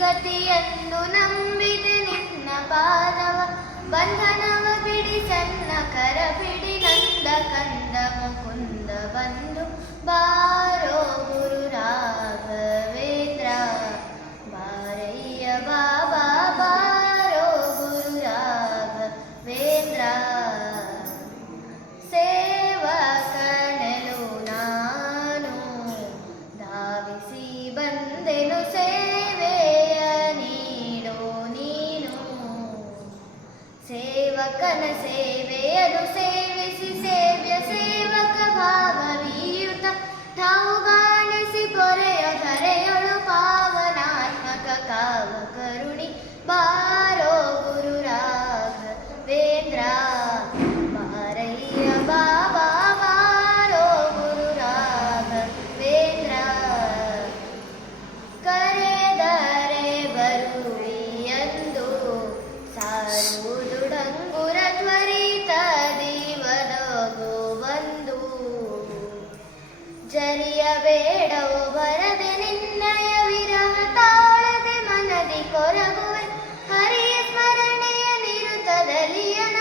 ಎಂದು ನಂಬಿದೆ ನಿನ್ನ ಪಾದವ. ಬಂಧನವ ಬಿಡಿ ಸಣ್ಣ ಕರ ಬಿಡಿ ನಂದ ಕಂದ ಮುಕುಂದ ಸೇವಕನ ಸೇವೆಯನು ಜರಿಯ ಜರಿಯಬೇಡವೋ ಬರದೆ ನಿನ್ನಯ ವಿರಹ ತಾಳದೆ ಮನದಿ ಕೊರಗುವೆ. ಹರಿಯ ಸ್ಮರಣೆಯ ನಿರುತದಲಿ ಅನ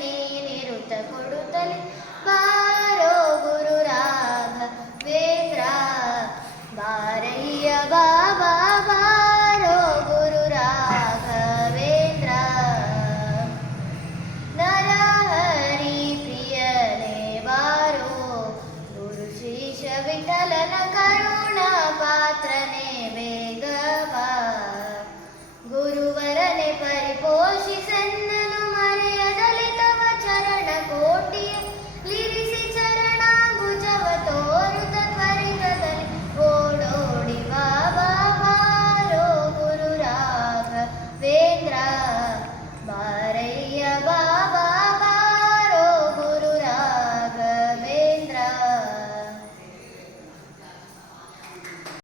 ನೀ ನಿರುತ ಕೊಡುತ್ತಲೇ. వికలన